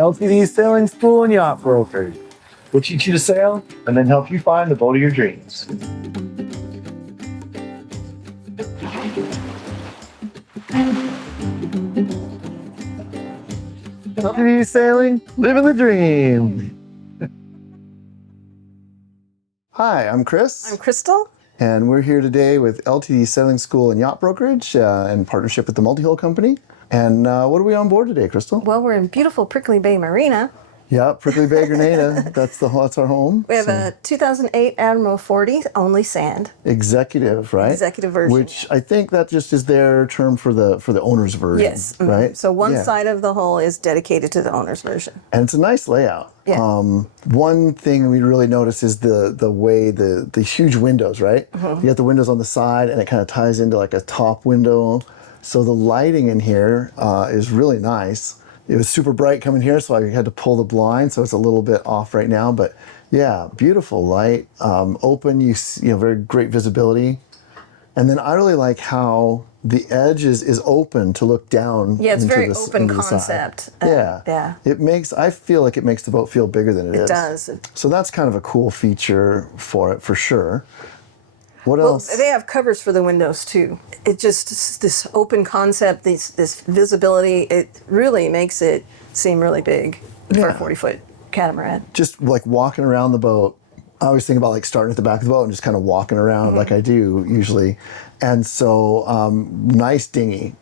LTD Sailing School and Yacht Brokerage. We'll teach you to sail and then help you find the boat of your dreams. LTD Sailing, living the dream. Hi, I'm Chris. I'm Crystal. And we're here today with LTD Sailing School and Yacht Brokerage in partnership with the Multi-Hull Company. And what are we on board today, Crystal? Well, we're in beautiful Prickly Bay Marina. Yeah, Prickly Bay, Grenada. That's our home. We have a 2008 Admiral 40, only sand. Executive, right? Executive version. Which I think that just is their term for the owner's version. Yes. Mm-hmm. Right? So one side of the hull is dedicated to the owner's version. And it's a nice layout. Yeah. One thing we really notice is the way the huge windows, right? You got the windows on the side and it kind of ties into like a top window. So the lighting in here is really nice. It was super bright coming here, so I had to pull the blind, so it's a little bit off right now. But yeah, beautiful light, open. You know, very great visibility. And then I really like how the edge is open to look down. Yeah, it's into very the, open into concept. Yeah. I feel like it makes the boat feel bigger than it is. It does. So that's kind of a cool feature for it, for sure. What else? They have covers for the windows too. It just, this open concept, this visibility, it really makes it seem really big for a 40-foot catamaran. Just like walking around the boat, I always think about like starting at the back of the boat and just kind of walking around like I do usually. And so, nice dinghy.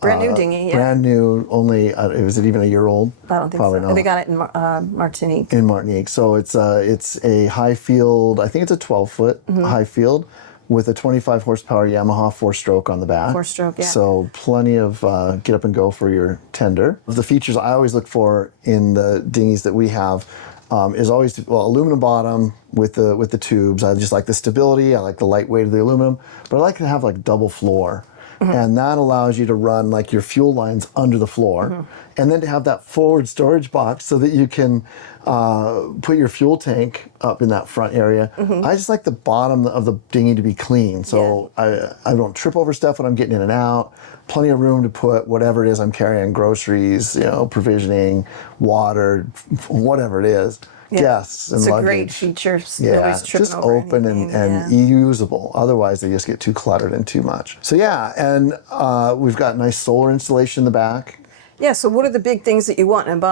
Brand new dinghy, yeah. Brand new, only, is it even a year old? I don't think Probably so. not. They got it in Martinique. In Martinique. So it's a Highfield, I think it's a 12-foot Highfield with a 25 horsepower Yamaha 4-stroke on the back. 4-stroke, yeah. So plenty of get up and go for your tender. The features I always look for in the dinghies that we have is always, aluminum bottom with the tubes. I just like the stability. I like the lightweight of the aluminum, but I like to have like double floor. And that allows you to run like your fuel lines under the floor, and then to have that forward storage box so that you can put your fuel tank up in that front area. I just like the bottom of the dinghy to be clean, so I don't trip over stuff when I'm getting in and out. Plenty of room to put whatever it is I'm carrying, groceries, provisioning, water, whatever it is. Guests and luggage. It's a great feature. Yeah, Nobody's tripping just over open anything. and usable. Otherwise, they just get too cluttered and too much. So yeah, and we've got nice solar installation in the back. Yeah, so what are the big things that you want in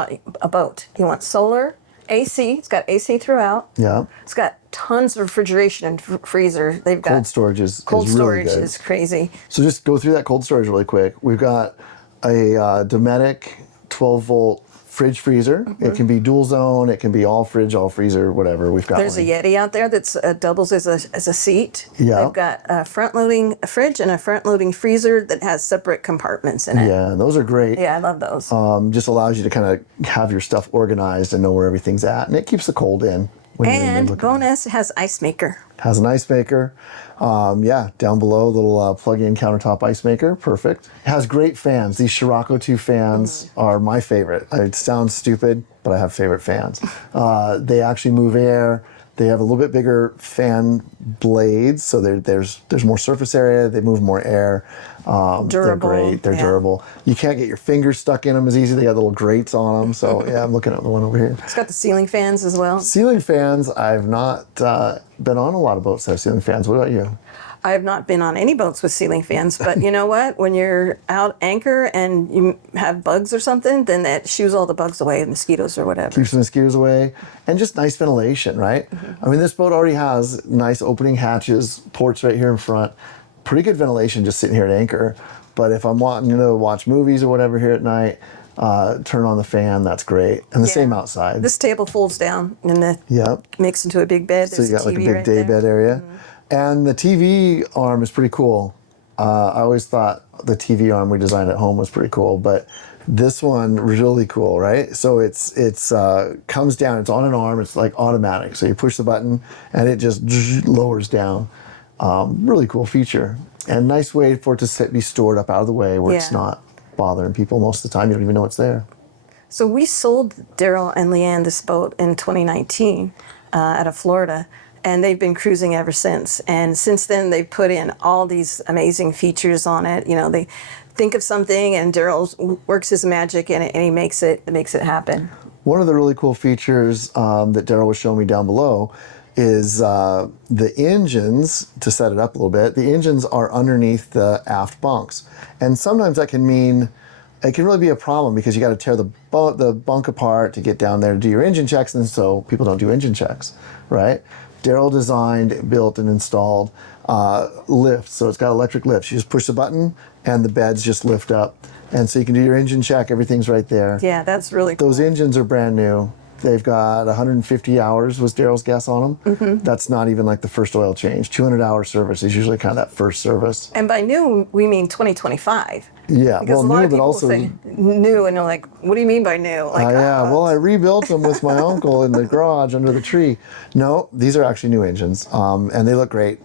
a boat? You want solar, AC. It's got AC throughout. Yeah. It's got tons of refrigeration and freezer. They've got Cold storage is cold really storage good. is crazy. So just go through that cold storage really quick. We've got a Dometic 12-volt fridge freezer. It can be dual zone. It can be all fridge, all freezer, whatever. We've got There's one. a Yeti out there that's doubles as a seat. Yeah. They've got a front-loading fridge and a front-loading freezer that has separate compartments in it. Yeah, those are great. Yeah, I love those. Just allows you to kind of have your stuff organized and know where everything's at, and it keeps the cold in. When And you're looking. bonus, it has ice maker. Has an ice maker. Down below, little plug-in countertop ice maker. Perfect. It has great fans. These Scirocco 2 fans are my favorite. It sounds stupid, but I have favorite fans. They actually move air. They have a little bit bigger fan blades, so there's more surface area. They move more air. Durable. They're great. They're durable. You can't get your fingers stuck in them as easy. They got little grates on them. So yeah, I'm looking at the one over here. It's got the ceiling fans as well. Ceiling fans, I've not been on a lot of boats that have ceiling fans. What about you? I have not been on any boats with ceiling fans, but you know what? When you're out anchor and you have bugs or something, then that shoos all the bugs away, mosquitoes or whatever. Keeps the mosquitoes away, and just nice ventilation, right? I mean, this boat already has nice opening hatches, ports right here in front. Pretty good ventilation just sitting here at anchor. But if I'm wanting to watch movies or whatever here at night, turn on the fan, that's great. And the same outside. This table folds down and makes into a big bed. So you got like a big right day there. bed area. And the TV arm is pretty cool. I always thought the TV arm we designed at home was pretty cool, but this one really cool, right? So it's comes down, it's on an arm, it's like automatic. So you push the button and it just lowers down. Really cool feature. And nice way for it to be stored up out of the way where it's not bothering people most of the time. You don't even know it's there. So we sold Daryl and Leanne this boat in 2019 out of Florida. And they've been cruising ever since. And since then, they've put in all these amazing features on it. You know, they think of something, and Daryl works his magic, and he makes it happen. One of the really cool features that Daryl was showing me down below is the engines, to set it up a little bit, the engines are underneath the aft bunks. And sometimes that can mean, it can really be a problem because you got to tear the bunk apart to get down there to do your engine checks, and so people don't do engine checks, right? Daryl designed, built, and installed lifts, so it's got electric lifts. You just push the button and the beds just lift up. And so you can do your engine check, everything's right there. Yeah, that's really cool. Those engines are brand new. They've got 150 hours was Daryl's guess on them. That's not even like the first oil change. 200-hour service is usually kind of that first service. And by new, we mean 2025. Yeah, Because well, a lot new, of but people also say new, and they're like, what do you mean by new? Like, yeah, well, I rebuilt them with my uncle in the garage under the tree. No, these are actually new engines, and they look great.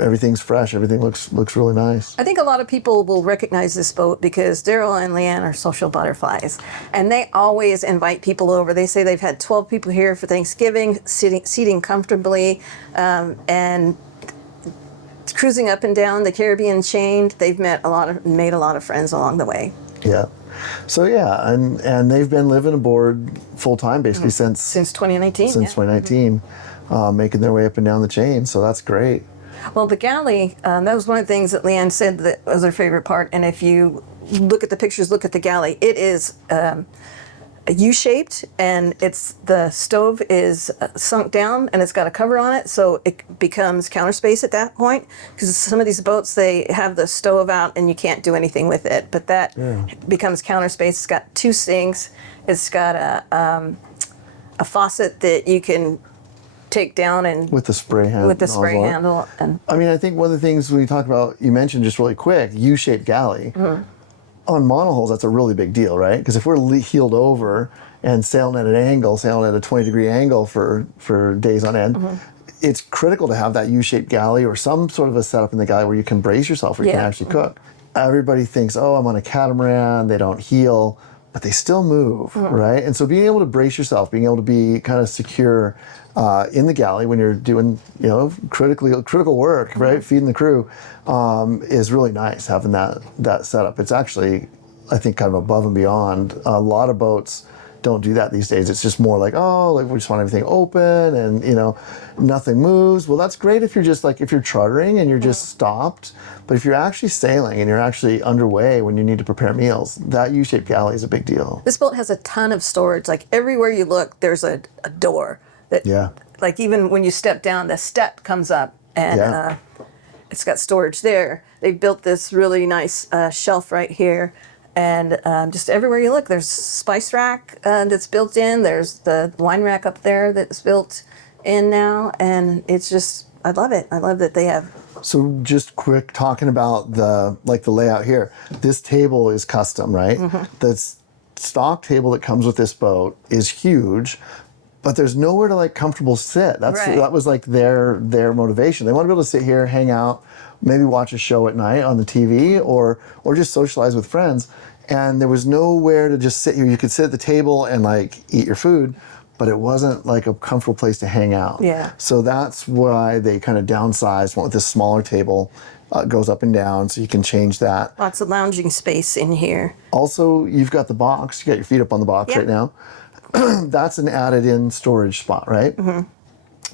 Everything's fresh. Everything looks really nice. I think a lot of people will recognize this boat because Daryl and Leanne are social butterflies, and they always invite people over. They say they've had 12 people here for Thanksgiving, seating comfortably, and cruising up and down the Caribbean chain. They've made a lot of friends along the way. Yeah. So yeah, and they've been living aboard full time basically since 2019. Since 2019, making their way up and down the chain. So that's great. Well, the Galley, that was one of the things that Leanne said that was her favorite part. And if you look at the pictures, look at the Galley, it is U-shaped, and the stove is sunk down, and it's got a cover on it, so it becomes counter space at that point. Because some of these boats, they have the stove out, and you can't do anything with it. But that becomes counter space. It's got 2 sinks. It's got a faucet that you can take down and With the spray handle. with the spray handle. And I mean, I think one of the things when you talk about, you mentioned just really quick, U-shaped galley. On monohulls, that's a really big deal, right? Because if we're heeled over and sailing at an angle, sailing at a 20-degree angle for days on end, it's critical to have that U-shaped galley or some sort of a setup in the galley where you can brace yourself, where you can actually cook. Everybody thinks, oh, I'm on a catamaran, they don't heel, but they still move, right? And so being able to brace yourself, being able to be kind of secure in the galley when you're doing, critical work, right? Feeding the crew, is really nice having that setup. It's actually, I think, kind of above and beyond. A lot of boats don't do that these days. It's just more like, we just want everything open and, nothing moves. Well, that's great if you're just if you're chartering and you're just stopped. But if you're actually sailing and you're actually underway when you need to prepare meals, that U-shaped galley is a big deal. this boat has a ton of storage. Like everywhere you look, there's a door. Like even when you step down, the step comes up, and it's got storage there. They've built this really nice shelf right here, and just everywhere you look, there's spice rack that's built in. There's the wine rack up there that's built in now, and it's just, I love it. I love that they have. So just quick talking about the layout here. This table is custom, right? The stock table that comes with this boat is huge, but there's nowhere to comfortable sit. That was their motivation. They want to be able to sit here, hang out, maybe watch a show at night on the TV, or just socialize with friends. And there was nowhere to just sit here. You could sit at the table and eat your food, but it wasn't a comfortable place to hang out. Yeah. So that's why they kind of downsized, went with this smaller table. Goes up and down, so you can change that. Lots of lounging space in here. Also, you've got the box. You got your feet up on the box right now. That's an added-in storage spot, right?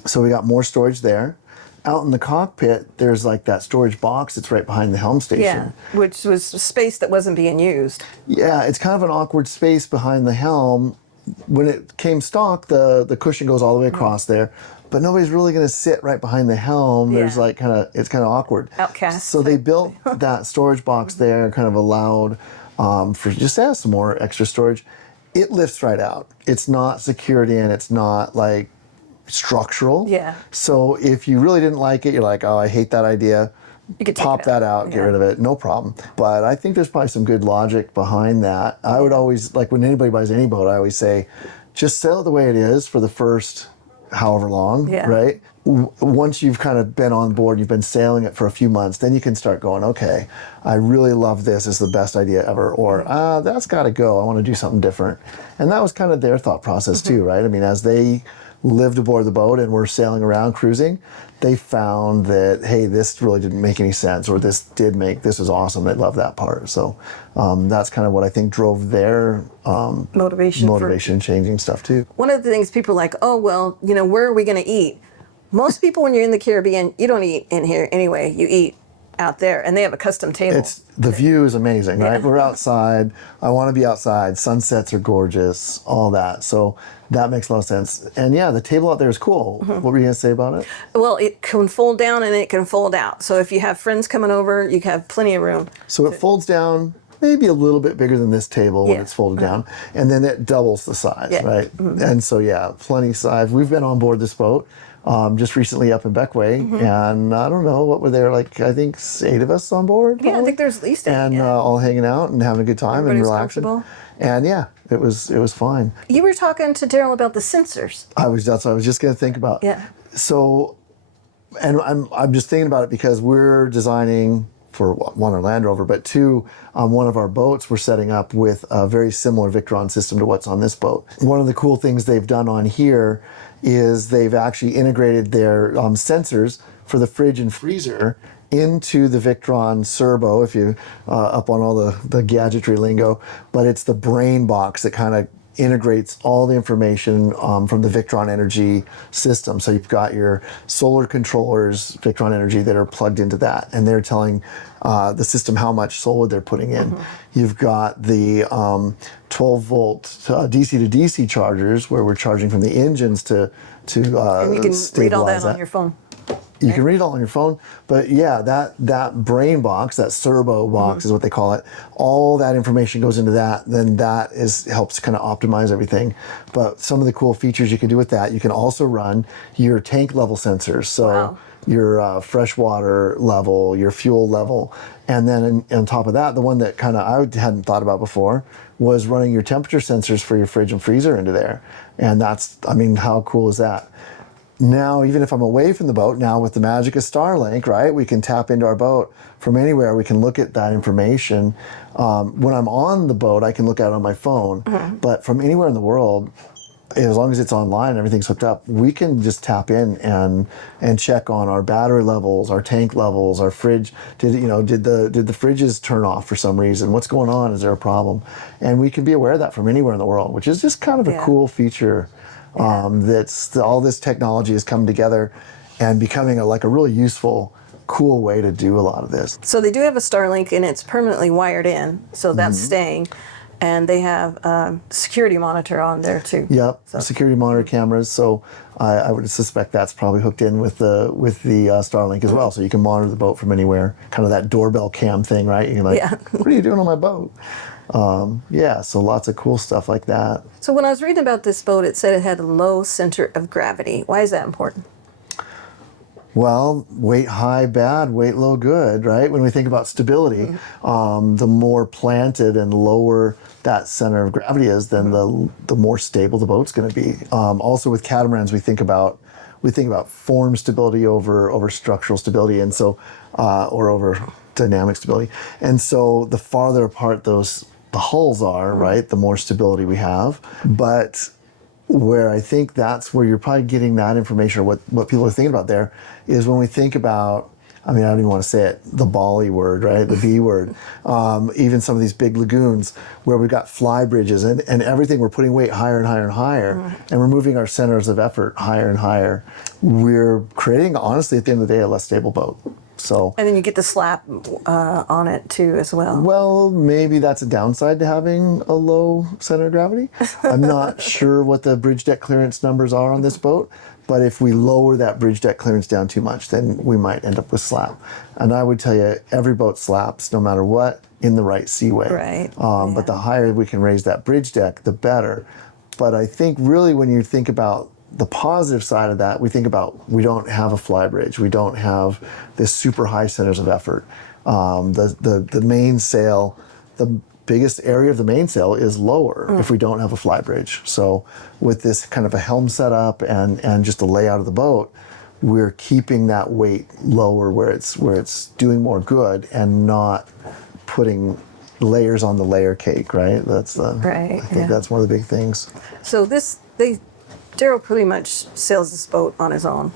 So we got more storage there. Out in the cockpit, there's that storage box that's right behind the helm station. Yeah, which was space that wasn't being used. Yeah, it's kind of an awkward space behind the helm. When it came stock, the cushion goes all the way across there, but nobody's really going to sit right behind the helm. There's it's kind of awkward. Outcast. So they built that storage box there, kind of allowed for just some more extra storage. It lifts right out. It's not secured in. It's not structural. Yeah. So if you really didn't like it, you're like, oh, I hate that idea. You could take Pop it that out, get rid of it, no problem. But I think there's probably some good logic behind that. I would always, when anybody buys any boat, I always say, just sail it the way it is for the first however long, right? Once you've kind of been on board, you've been sailing it for a few months, then you can start going, okay, I really love this, it's the best idea ever, or that's gotta go, I wanna do something different. And that was kind of their thought process too, right? I mean, as they lived aboard the boat and were sailing around cruising, they found that, hey, this really didn't make any sense, or this was awesome. They loved that part. So that's kind of what I think drove their motivation changing stuff too. One of the things people are like, oh, well, where are we going to eat? Most people, when you're in the Caribbean, you don't eat in here anyway. You eat out there, and they have a custom table. The view is amazing, right? We're outside. I want to be outside. Sunsets are gorgeous, all that. So that makes a lot of sense. And yeah, the table out there is cool. What were you going to say about it? Well, it can fold down and it can fold out. So if you have friends coming over, you have plenty of room. So it folds down maybe a little bit bigger than this table when it's folded down, and then it doubles the size, right? And so yeah, plenty size. We've been on board this boat just recently up in Beckway, and I don't know, what were there, like I think 8 of us on board? Yeah, I think there's at least 8. And all hanging out and having a good time and relaxing. And yeah, it was fine. You were talking to Daryl about the sensors. That's what I was just going to think about. Yeah. So, and I'm just thinking about it because we're designing for one, our Land Rover, but 2, one of our boats we're setting up with a very similar Victron system to what's on this boat. One of the cool things they've done on here is they've actually integrated their sensors for the fridge and freezer into the Victron Serbo, if you up on all the gadgetry lingo, but it's the brain box that kind of integrates all the information from the Victron Energy system. So you've got your solar controllers, Victron Energy, that are plugged into that, and they're telling the system how much solar they're putting in. You've got the 12-volt DC to DC chargers, where we're charging from the engines to and you can read all that stabilize on your phone. You can read it all on your phone, but yeah, that brain box, that Serbo box is what they call it. All that information goes into that. Then that helps kind of optimize everything. But some of the cool features you can do with that, you can also run your tank level sensors. So your freshwater level, your fuel level, and then on top of that, the one that kind of I hadn't thought about before was running your temperature sensors for your fridge and freezer into there. And how cool is that? Now, even if I'm away from the boat, now with the magic of Starlink, right, we can tap into our boat from anywhere. We can look at that information. When I'm on the boat, I can look at it on my phone. But from anywhere in the world, as long as it's online and everything's hooked up, we can just tap in and check on our battery levels, our tank levels, our fridge. Did the fridges turn off for some reason? What's going on? Is there a problem? And we can be aware of that from anywhere in the world, which is just kind of a cool feature. All this technology has come together and becoming a really useful, cool way to do a lot of this. So they do have a Starlink, and it's permanently wired in, so that's staying. And they have a security monitor on there too. Yep, security monitor cameras. So I would suspect that's probably hooked in with the Starlink as well. So you can monitor the boat from anywhere. Kind of that doorbell cam thing, right? You're like, what are you doing on my boat? So lots of cool stuff like that. So when I was reading about this boat, it said it had a low center of gravity. Why is that important? Well, weight high, bad, weight low, good, right? When we think about stability, the more planted and lower that center of gravity is, then the more stable the boat's going to be. Also with catamarans, we think about form stability over structural stability, and so or over dynamic stability. And so the farther apart the hulls are, right, the more stability we have. But where I think that's where you're probably getting that information, or what people are thinking about there, is when we think about, I don't even want to say it, the Bali word, right? The B word. Even some of these big lagoons where we've got fly bridges and everything, we're putting weight higher and higher and higher, and we're moving our centers of effort higher and higher. We're creating, honestly, at the end of the day, a less stable boat. So, and then you get the slap on it too as well. Well, maybe that's a downside to having a low center of gravity. I'm not sure what the bridge deck clearance numbers are on this boat, but if we lower that bridge deck clearance down too much, then we might end up with slap. And I would tell you, every boat slaps no matter what in the right seaway. Right. But the higher we can raise that bridge deck, the better. But I think really when you think about the positive side of that, we think about, we don't have a fly bridge. We don't have this super high centers of effort. The mainsail, the biggest area of the mainsail is lower if we don't have a fly bridge. So with this kind of a helm setup and just the layout of the boat, we're keeping that weight lower where it's doing more good and not putting layers on the layer cake, right? That's I think that's one of the big things. So Daryl pretty much sails this boat on his own.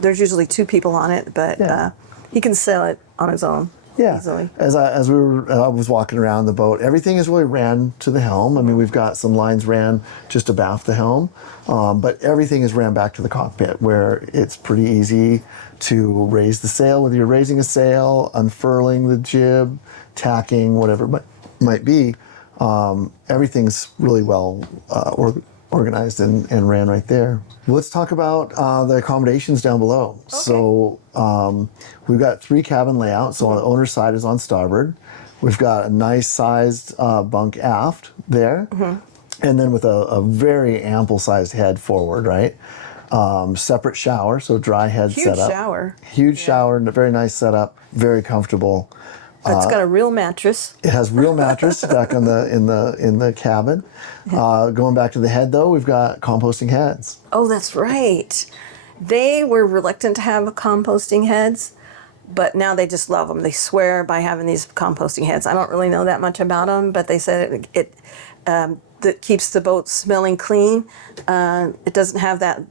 There's usually 2 people on it, but he can sail it on his own easily. As I was walking around the boat, everything is really ran to the helm. I mean, we've got some lines ran just abaft the helm, but everything is ran back to the cockpit, where it's pretty easy to raise the sail, whether you're raising a sail, unfurling the jib, tacking, whatever it might be. Everything's really well organized and ran right there. Let's talk about the accommodations down below. Okay. So we've got 3 cabin layouts. So on the owner's side is on starboard. We've got a nice sized bunk aft there. And then with a very ample sized head forward, right? Separate shower, so dry head setup. Huge shower, and a very nice setup, very comfortable. It's got a real mattress. It has real mattress back in the cabin. Going back to the head though, we've got composting heads. Oh, that's right. They were reluctant to have composting heads, but now they just love them. They swear by having these composting heads. I don't really know that much about them, but they said that keeps the boat smelling clean. It doesn't have that,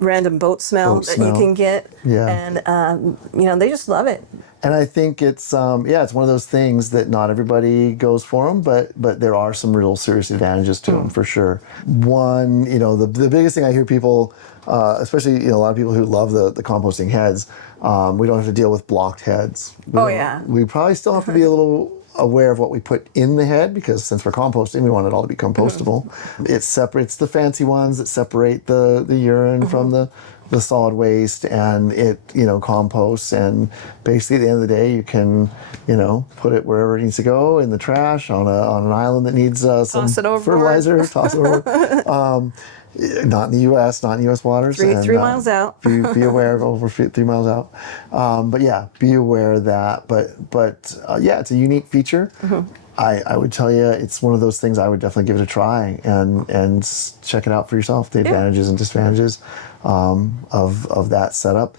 random boat smell that you can get. Yeah. And, they just love it. And I think it's it's one of those things that not everybody goes for them, but there are some real serious advantages to them for sure. One, the biggest thing I hear people, especially a lot of people who love the composting heads, we don't have to deal with blocked heads. We probably still have to be a little aware of what we put in the head, because since we're composting, we want it all to be compostable. It separates the fancy ones that separate the urine from the solid waste, and it composts, and basically at the end of the day you can put it wherever it needs to go, in the trash, on an island that needs some fertilizer, toss it over. Not in the U.S., not in U.S. waters. 3 miles out. be aware of over 3 miles out. But yeah, be aware of that. But it's a unique feature. I would tell you, it's one of those things I would definitely give it a try and check it out for yourself, the advantages and disadvantages of that setup.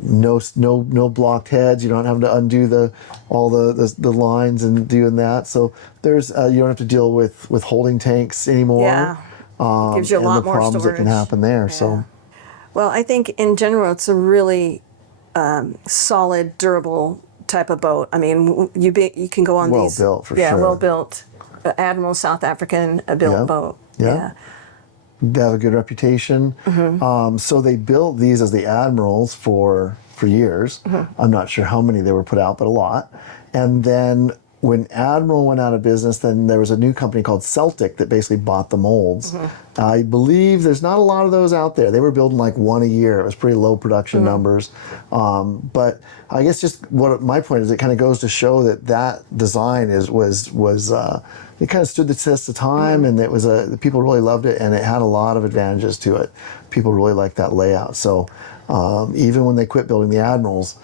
No blocked heads. You don't have to undo all the lines and doing that. So there's you don't have to deal with holding tanks anymore. Yeah. Gives you a lot more storage. And the problems that can happen there. Yeah. So, well, I think in general it's a really solid, durable type of boat. I mean, you can go on these. Well built for sure. Yeah, well built. Admiral South African built boat. Yeah. They have a good reputation. So they built these as the Admirals for years. I'm not sure how many they were put out, but a lot. And then when Admiral went out of business, then there was a new company called Celtic that basically bought the molds. I believe there's not a lot of those out there. They were building like 1 a year. It was pretty low production numbers. But I guess just what my point is, it kind of goes to show that design was it kind of stood the test of time, and it was people really loved it, and it had a lot of advantages to it. People really liked that layout. So even when they quit building the Admirals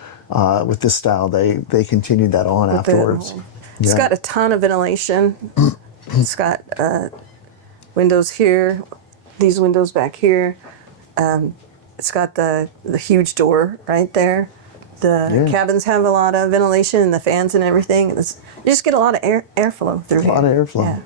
with this style, they continued that on afterwards. It's got a ton of ventilation. It's got windows here, these windows back here. It's got the huge door right there. The cabins have a lot of ventilation, and the fans and everything. You just get a lot of airflow through here. A lot of airflow. Yeah.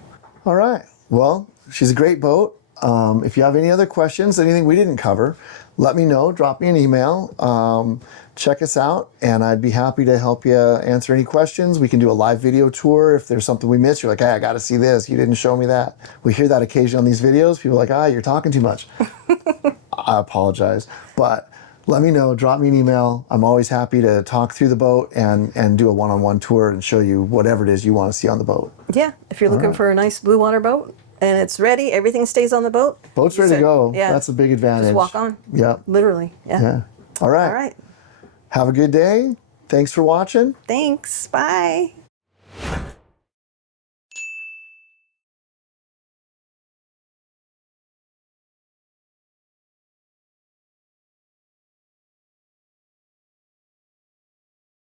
All right. Well, she's a great boat. If you have any other questions, anything we didn't cover, let me know. Drop me an email. Check us out, and I'd be happy to help you answer any questions. We can do a live video tour if there's something we missed. You're like, hey, I got to see this. You didn't show me that. We hear that occasionally on these videos. People are like, you're talking too much. I apologize. But let me know. Drop me an email. I'm always happy to talk through the boat and do a one-on-one tour and show you whatever it is you want to see on the boat. Yeah, if you're looking for a nice blue water boat, and it's ready, everything stays on the boat. Boat's ready to go. Yeah. That's a big advantage. Just walk on. Yeah. Literally. Yeah. All right. All right. Have a good day. Thanks for watching. Thanks. Bye.